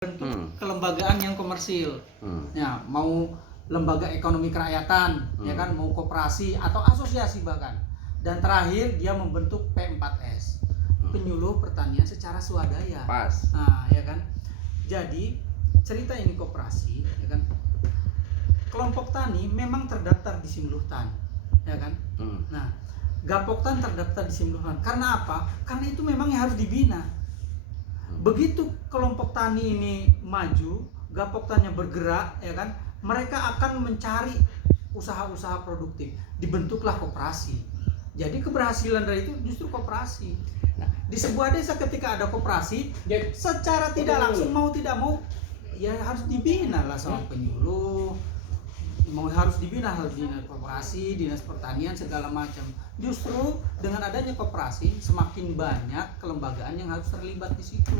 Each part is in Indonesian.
bentuk Hmm. kelembagaan yang komersil. Hmm. Ya, mau lembaga ekonomi kerakyatan, ya kan, mau koperasi atau asosiasi bahkan. Dan terakhir dia membentuk P4S, penyuluh pertanian secara swadaya. Pas. Nah, ya kan. Jadi cerita ini koperasi, ya kan. Kelompok tani memang terdaftar di Simluhtan, ya kan. Nah, Gapoktan terdaftar di Simluhtan. Karena apa? Karena itu memang yang harus dibina. Begitu kelompok tani ini maju, Gapoktannya bergerak, ya kan, mereka akan mencari usaha-usaha produktif. Dibentuklah koperasi. Jadi keberhasilan dari itu justru koperasi. Nah, di sebuah desa ketika ada koperasi, secara tidak langsung mau tidak mau ya harus dibina lah sama penyuluh. Harus dibina dinas koperasi, dinas pertanian, segala macam. Justru dengan adanya koperasi semakin banyak kelembagaan yang harus terlibat di situ.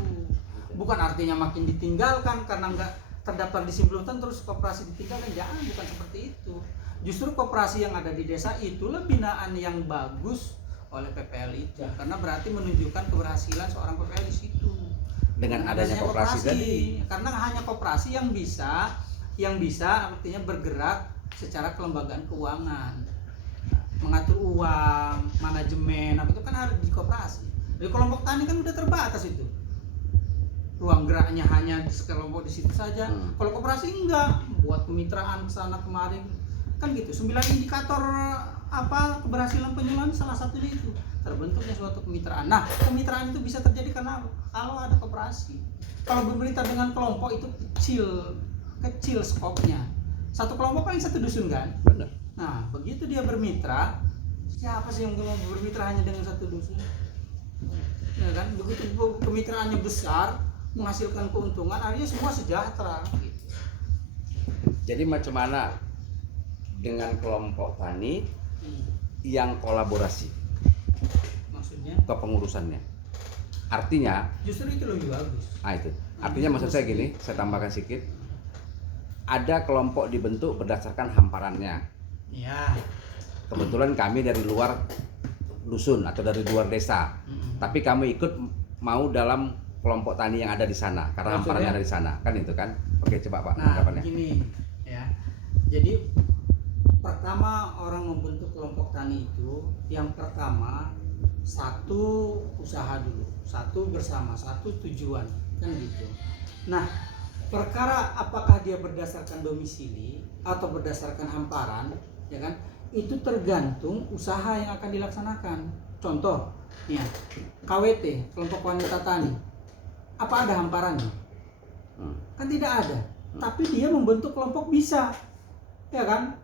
Bukan artinya makin ditinggalkan karena nggak terdaftar di Simluhtan terus koperasi ditinggalkan, jangan, bukan seperti itu. Justru koperasi yang ada di desa itulah binaan yang bagus oleh PPL itu, karena berarti menunjukkan keberhasilan seorang PPL di situ. Dengan adanya koperasi tadi, karena hanya koperasi yang bisa artinya bergerak secara kelembagaan keuangan, mengatur uang, manajemen, apa itu kan harus di koperasi. Di kelompok tani kan udah terbatas itu, ruang geraknya hanya sekelompok di situ saja. Kalau koperasi enggak, buat kemitraan kesana kemari kan gitu. 9 indikator apa keberhasilan penyuluhan salah satunya itu terbentuknya suatu kemitraan. Nah, kemitraan itu bisa terjadi karena kalau ada koperasi. Kalau bermitra dengan kelompok itu kecil skopnya. Satu kelompok paling satu dusun kan? benar. Nah, begitu dia bermitra, siapa sih yang mau bermitra hanya dengan satu dusun? Ya kan? Begitu kemitraannya besar, menghasilkan keuntungan, akhirnya semua sejahtera. Gitu. Jadi macam mana dengan kelompok tani yang kolaborasi? Maksudnya? Kepengurusannya. Artinya, justru itu lebih bagus. Itu. Artinya maksud saya gini, saya tambahkan sedikit. Ada kelompok dibentuk berdasarkan hamparannya. Iya. Kebetulan kami dari luar dusun atau dari luar desa. Tapi kami ikut mau dalam kelompok tani yang ada di sana karena hamparannya ada di sana. Kan itu kan. Oke, coba Pak, tanggapannya. Nah, begini ya. Jadi pertama orang membentuk kelompok tani itu yang pertama satu usaha dulu, satu bersama, satu tujuan, kan gitu. Nah, perkara apakah dia berdasarkan domisili atau berdasarkan hamparan, ya kan? Itu tergantung usaha yang akan dilaksanakan. Contoh, ya, KWT, kelompok wanita tani. Apa ada hamparannya? Kan tidak ada. Tapi dia membentuk kelompok bisa, ya kan?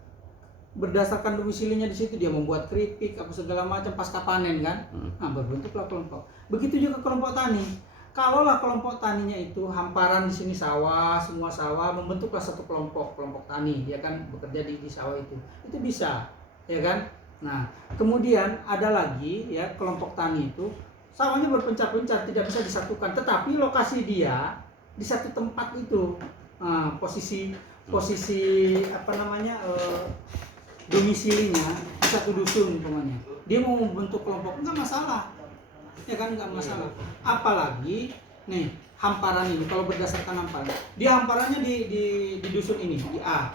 Berdasarkan domisilinya di situ dia membuat keripik apa segala macam pasca panen kan. Nah, berbentuklah kelompok. Begitu juga kelompok tani. Kalaulah kelompok taninya itu hamparan di sini sawah, semua sawah, membentuklah satu kelompok tani, ya kan, bekerja di sawah itu bisa, ya kan. Nah, kemudian ada lagi ya kelompok tani itu sawahnya berpencar-pencar, tidak bisa disatukan, tetapi lokasi dia di satu tempat itu. Nah, posisi apa namanya domisilinya di satu dusun umpamanya. Dia mau membentuk kelompok enggak masalah. Ya kan, nggak masalah. Apalagi nih hamparan ini kalau berdasarkan hamparan, dia hamparannya di dusun ini di A.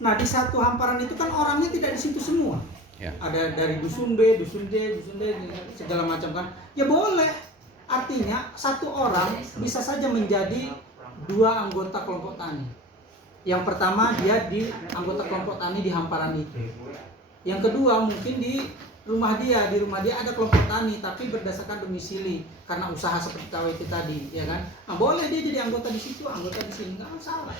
Nah, di satu hamparan itu kan orangnya tidak di situ semua. Ya. Ada dari dusun B, dusun D, segala macam kan. Ya boleh. Artinya satu orang bisa saja menjadi 2 anggota kelompok tani. Yang pertama dia di anggota kelompok tani di hamparan itu. Yang kedua mungkin di rumah dia ada kelompok tani tapi berdasarkan domisili karena usaha seperti KWT tadi, ya kan. Nah, boleh dia jadi anggota di situ, anggota di sini, nggak masalah.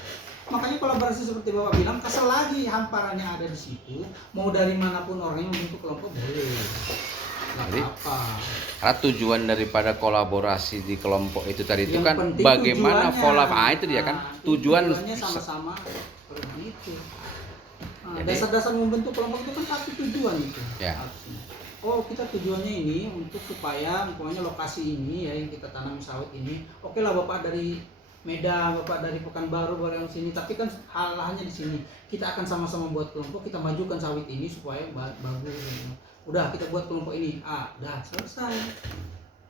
Makanya kolaborasi seperti Bapak bilang, selagi hamparannya ada di situ, mau dari manapun orang yang membentuk kelompok boleh. Jadi, karena tujuan daripada kolaborasi di kelompok itu tadi itu kan bagaimana itu dia kan tujuannya sama-sama itu. Nah, dasar-dasar membentuk kelompok itu kan satu tujuan itu. Ya. Oh, kita tujuannya ini untuk supaya umpamanya lokasi ini ya yang kita tanam sawit ini, oke lah Bapak dari Medan, Bapak dari Pekanbaru, barang sini, tapi kan hanya di sini. Kita akan sama-sama buat kelompok, kita majukan sawit ini supaya bagus. Udah kita buat kelompok ini. Udah selesai.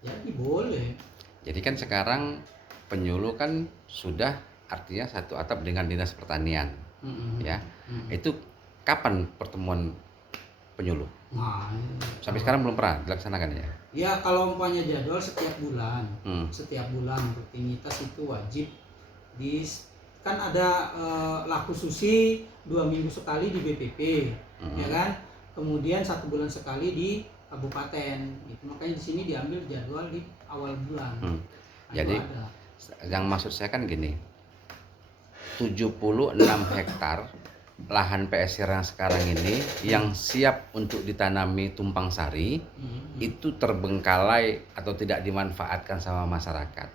Jadi boleh. Jadi kan sekarang penyuluh kan sudah artinya satu atap dengan dinas pertanian, ya. Itu kapan pertemuan penyuluh? Nah, Sampai sekarang belum pernah dilaksanakan ya? ya kalau umpamanya jadwal setiap bulan, Hmm. setiap bulan rutinitas itu wajib di kan ada laku susi 2 minggu sekali di BPP, ya kan? Kemudian 1 bulan sekali di kabupaten. Itu makanya di sini diambil jadwal di awal bulan. Nah, Jadi itu ada. yang maksud saya kan gini, 76 hektar lahan PSR yang sekarang ini yang siap untuk ditanami tumpang sari itu terbengkalai atau tidak dimanfaatkan sama masyarakat.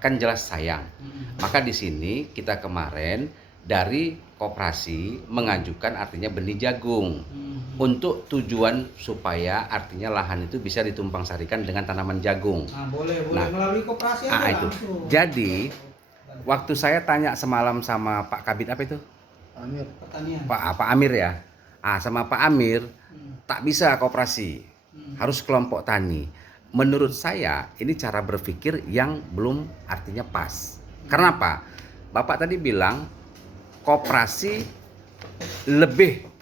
Kan jelas sayang. Maka di sini kita kemarin dari koperasi mengajukan artinya benih jagung untuk tujuan supaya artinya lahan itu bisa ditumpang sarikan dengan tanaman jagung. Nah, boleh melalui koperasi aja Itu. langsung. Jadi waktu saya tanya semalam sama Pak Kabid apa itu? Amir pertanian. Pak Amir ya. Sama Pak Amir tak bisa koperasi. Harus kelompok tani. Menurut saya ini cara berpikir yang belum artinya pas. Karena apa? Bapak tadi bilang koperasi lebih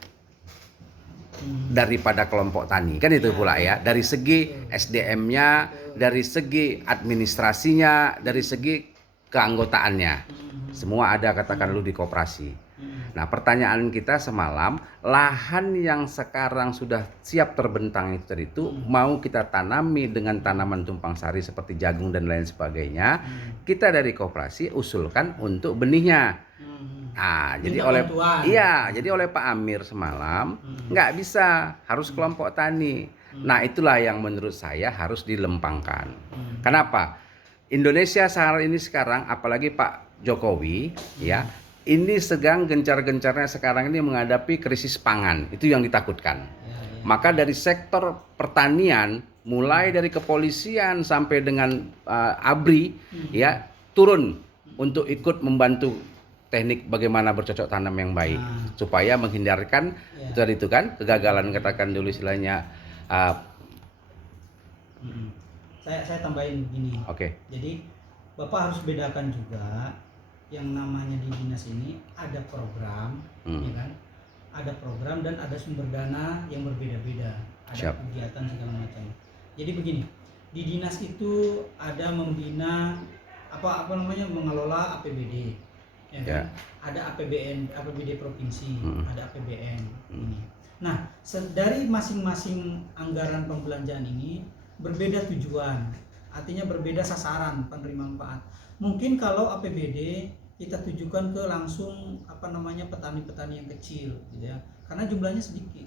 daripada kelompok tani, kan itu pula ya, dari segi SDM-nya, dari segi administrasinya, dari segi keanggotaannya, semua ada katakan lu di koperasi. Nah, pertanyaan kita semalam, lahan yang sekarang sudah siap terbentang itu mau kita tanami dengan tanaman tumpang sari seperti jagung dan lain sebagainya, kita dari koperasi usulkan untuk benihnya. Nah, jadi oleh Pak Amir semalam nggak bisa, harus kelompok tani. Nah, itulah yang menurut saya harus dilempangkan. Kenapa? Indonesia saat ini sekarang, apalagi Pak Jokowi, ya, ini sedang gencar-gencarnya sekarang ini menghadapi krisis pangan. Itu yang ditakutkan. Maka dari sektor pertanian, mulai dari kepolisian sampai dengan ABRI, ya, turun untuk ikut membantu teknik bagaimana bercocok tanam yang baik, supaya menghindarkan itu kan kegagalan, katakan dulu istilahnya. Saya tambahin begini. Oke. Jadi Bapak harus bedakan juga yang namanya di dinas ini ada program, ya kan? Ada program dan ada sumber dana yang berbeda-beda, ada kegiatan segala macam. Jadi begini, di dinas itu ada membina mengelola APBD, ya kan? Ada APBD provinsi, ada APBN ini. Nah, dari masing-masing anggaran pembelanjaan ini berbeda tujuan, artinya berbeda sasaran penerima manfaat. Mungkin kalau APBD kita tujukan ke langsung petani-petani yang kecil, gitu ya, karena jumlahnya sedikit.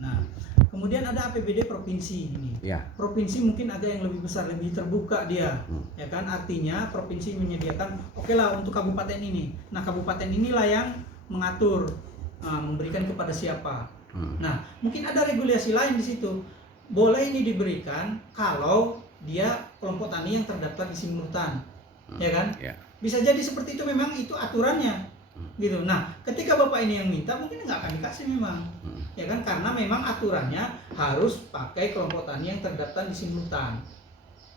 Nah, kemudian ada APBD provinsi ini. Provinsi mungkin ada yang lebih besar, lebih terbuka dia, ya kan? Artinya provinsi menyediakan, oke lah untuk kabupaten ini. Nah, kabupaten inilah yang mengatur, memberikan kepada siapa. Nah, mungkin ada regulasi lain di situ. Boleh ini diberikan kalau dia kelompok tani yang terdaftar di simultan, ya kan? Bisa jadi seperti itu, memang itu aturannya, gitu. Nah, ketika Bapak ini yang minta, mungkin nggak akan dikasih memang, ya kan? Karena memang aturannya harus pakai kelompok tani yang terdaftar di simultan.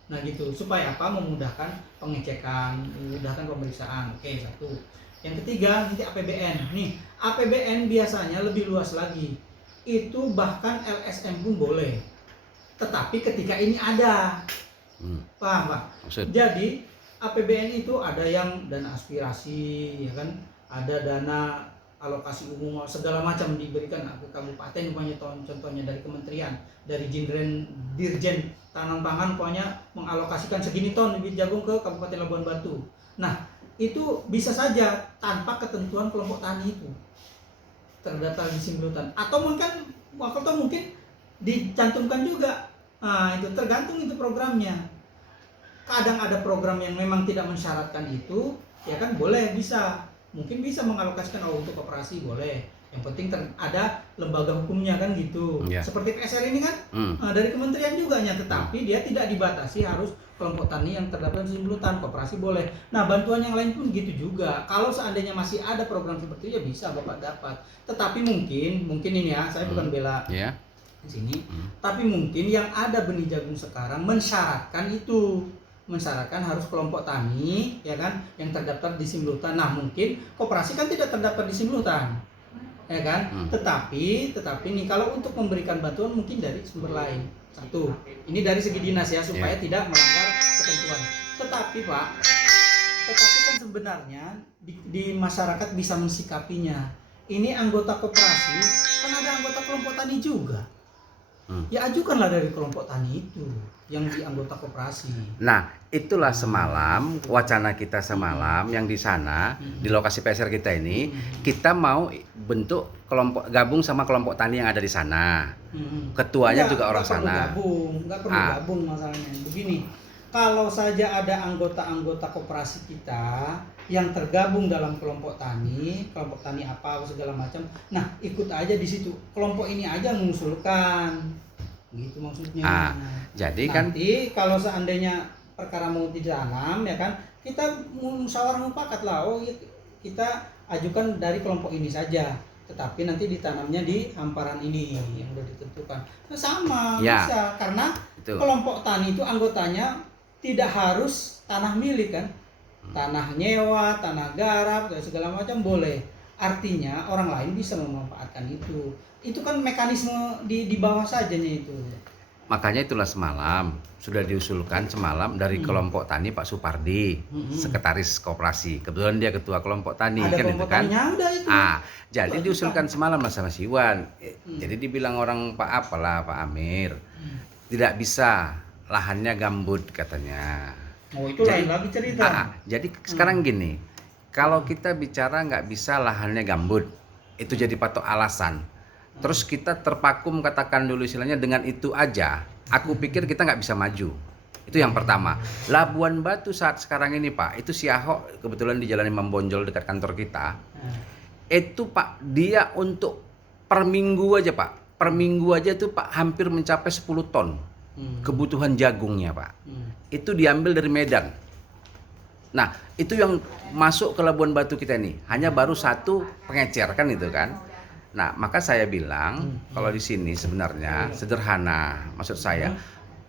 Nah, gitu. Supaya apa? Memudahkan pengecekan, memudahkan pemeriksaan. Oke, satu. Yang ketiga, nanti APBN. Nih, APBN biasanya lebih luas lagi. Itu bahkan LSM pun boleh. Tetapi ketika ini ada, paham Pak? Jadi APBN itu ada yang dana aspirasi, ya kan? Ada dana alokasi umum segala macam diberikan ke kabupaten, umpamanya contohnya dari kementerian, dari Dirjen Tanam Pangan, pokoknya mengalokasikan segini ton bibit jagung ke Kabupaten Labuan Batu. Nah, itu bisa saja tanpa ketentuan kelompok tani itu terdaftar di simultan, atau mungkin dicantumkan juga. Nah, itu tergantung itu programnya. Kadang ada program yang memang tidak mensyaratkan itu, ya kan, boleh, mungkin bisa mengalokasikan untuk koperasi, boleh. Yang penting ada lembaga hukumnya kan gitu. Seperti PSR ini kan dari kementerian juga nya, tetapi dia tidak dibatasi harus kelompok tani yang terdaftar di simultan, koperasi boleh. Nah, bantuan yang lain pun gitu juga. Kalau seandainya masih ada program seperti itu, ya bisa Bapak dapat. Tetapi mungkin ini ya, saya bukan bela di sini, tapi mungkin yang ada benih jagung sekarang mensyaratkan itu. mensyaratkan harus kelompok tani, ya kan, yang terdaftar di Simlutan. Nah, mungkin koperasi kan tidak terdaftar di Simlutan, ya kan. Tetapi nih, kalau untuk memberikan bantuan mungkin dari sumber lain. Satu, ini dari segi dinas ya, supaya tidak melanggar ketentuan. Tetapi Pak, kan sebenarnya di masyarakat bisa mensikapinya. Ini anggota koperasi, kan ada anggota kelompok tani juga. Ya ajukanlah dari kelompok tani itu yang di anggota koperasi. Nah, itulah semalam wacana kita semalam yang di sana di lokasi PSR kita ini, kita mau bentuk kelompok, gabung sama kelompok tani yang ada di sana. Ketuanya juga orang sana. Nggak perlu gabung masalahnya. Begini, kalau saja ada anggota-anggota koperasi kita yang tergabung dalam kelompok tani apa segala macam, nah ikut aja di situ. Kelompok ini aja mengusulkan, gitu maksudnya. Jadi nanti kalau seandainya perkara mau ditanam, ya kan, kita musyawarah mufakat lah. Oh, kita ajukan dari kelompok ini saja, tetapi nanti ditanamnya di hamparan ini yang sudah ditentukan. Nah, sama bisa, karena kelompok tani itu anggotanya tidak harus tanah milik kan, tanah nyewa, tanah garap, dan segala macam boleh. Artinya orang lain bisa memanfaatkan itu. Itu kan mekanisme di bawah sajanya itu. Makanya itulah semalam sudah diusulkan semalam dari kelompok tani Pak Supardi, sekretaris koperasi. Kebetulan dia ketua kelompok tani. Ada kan itu kan. Itu. Jadi diusulkan semalam lah sama si Iwan. Jadi dibilang orang Pak Amir, tidak bisa, lahannya gambut katanya. Oh, itu lain lagi cerita. Jadi sekarang gini, kalau kita bicara nggak bisa lahannya gambut, itu jadi patok alasan. Terus kita terpakum, katakan dulu istilahnya, dengan itu aja, aku pikir kita nggak bisa maju. Itu yang pertama. Labuan Batu saat sekarang ini Pak, itu si Ahok kebetulan di Jalan Imam Bonjol dekat kantor kita. Itu Pak, dia untuk per minggu aja Pak, itu Pak hampir mencapai 10 ton kebutuhan jagungnya Pak. Itu diambil dari Medan. Nah, itu yang masuk ke Labuan Batu kita ini hanya baru 1 pengecer kan itu kan. Nah, maka saya bilang kalau di sini sebenarnya sederhana. Maksud saya,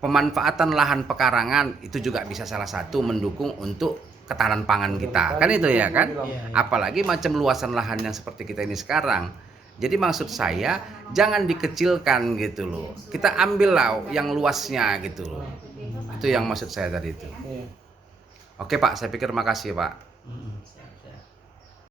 pemanfaatan lahan pekarangan itu juga bisa salah satu mendukung untuk ketahanan pangan kita. Kan itu ya kan? Apalagi macam luasan lahan yang seperti kita ini sekarang. Jadi maksud saya jangan dikecilkan gitu loh. Kita ambil lah yang luasnya gitu loh. Itu yang maksud saya tadi itu. Oke Pak, saya pikir makasih Pak.